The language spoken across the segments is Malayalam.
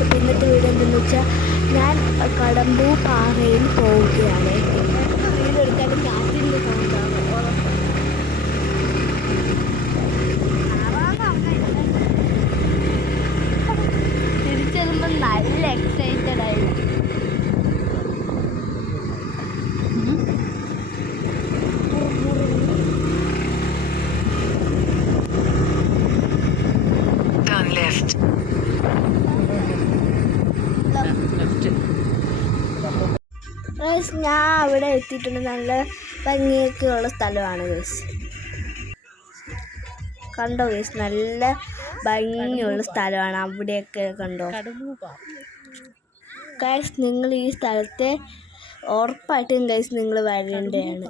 ഗൈസ് ഇന്നത്തെ വീഡിയോ എന്തെന്ന് വെച്ചാൽ ഞാൻ കടമ്പൂർ പാറയിൽ പോവുകയാണ്. വീഡിയോ എടുക്കാൻ കാറ്റിൻ്റെ സൗണ്ടാണ്. തിരിച്ചെത്തുമ്പോൾ നല്ല എക്സൈറ്റഡ് ആയി. ഞാൻ അവിടെ എത്തിയിട്ടുണ്ട്. നല്ല ഭംഗിയൊക്കെ ഉള്ള സ്ഥലമാണ് ഗൈസ്. കണ്ടോ ഗൈസ്, നല്ല ഭംഗിയുള്ള സ്ഥലമാണ്. അവിടെയൊക്കെ കണ്ടോ ഗൈസ്. നിങ്ങൾ ഈ സ്ഥലത്തെ ഉറപ്പായിട്ടും ഗൈസ് നിങ്ങൾ വരേണ്ടതാണ്.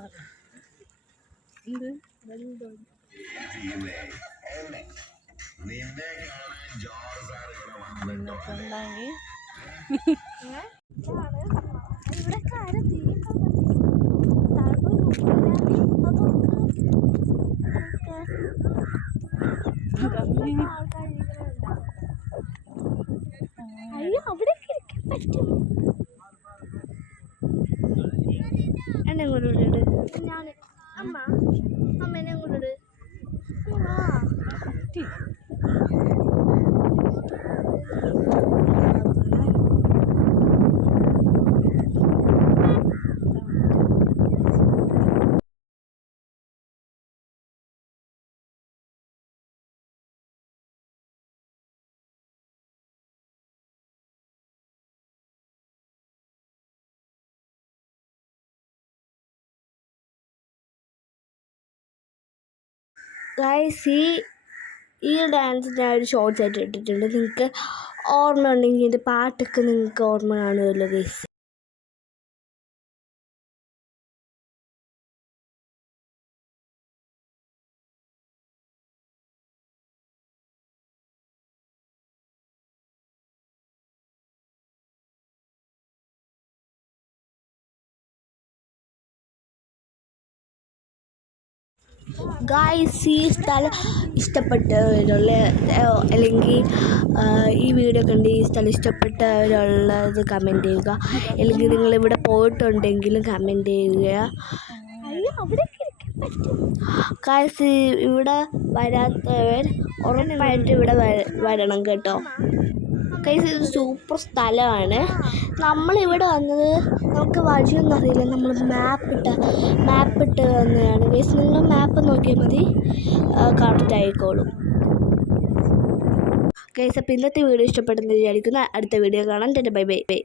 അയ്യോ, അവിടെ ഇരിക്കാൻ പറ്റും. എന്നെ കൊണ്ടിട്ട് ഞാൻ അമ്മേനെ കൊണ്ടിട്ട് ഗൈസ്. ഈ ഡാൻസ് ഞാൻ ഒരു ഷോർട്സ് ആയിട്ട് ഇട്ടിട്ടുണ്ട്. നിങ്ങൾക്ക് ഓർമ്മ ഉണ്ടെങ്കിൽ ഇതിൻ്റെ പാട്ടൊക്കെ നിങ്ങൾക്ക് ഓർമ്മ കാണുമല്ലോ ഗൈസ്. ഗായ്സ്, ഈ സ്ഥലം ഇഷ്ടപ്പെട്ടവരുള്ള അല്ലെങ്കിൽ ഈ വീഡിയോ കണ്ട് ഈ സ്ഥലം ഇഷ്ടപ്പെട്ടവരുള്ളത് കമൻറ്റ് ചെയ്യുക. അല്ലെങ്കിൽ നിങ്ങളിവിടെ പോയിട്ടുണ്ടെങ്കിലും കമൻറ്റ് ചെയ്യുക. ഗായ്സ്, ഇവിടെ വരാത്തവർ ഉറപ്പായിട്ട് ഇവിടെ വരണം കേട്ടോ. ഗൈസ്, ഇത് സൂപ്പർ സ്ഥലമാണ്. നമ്മളിവിടെ വന്നത് നമുക്ക് വഴിയൊന്നും അറിയില്ല. നമ്മൾ മാപ്പിട്ട് വന്നതാണ് ഗൈസ്. നിങ്ങൾ മാപ്പ് നോക്കിയാൽ മതി, കറക്റ്റ് ആയിക്കോളും ഗൈസ്. അപ്പോൾ ഇന്നത്തെ വീഡിയോ ഇഷ്ടപ്പെടുന്ന വിചാരിക്കുന്നു. അടുത്ത വീഡിയോ കാണാം. Bye bye.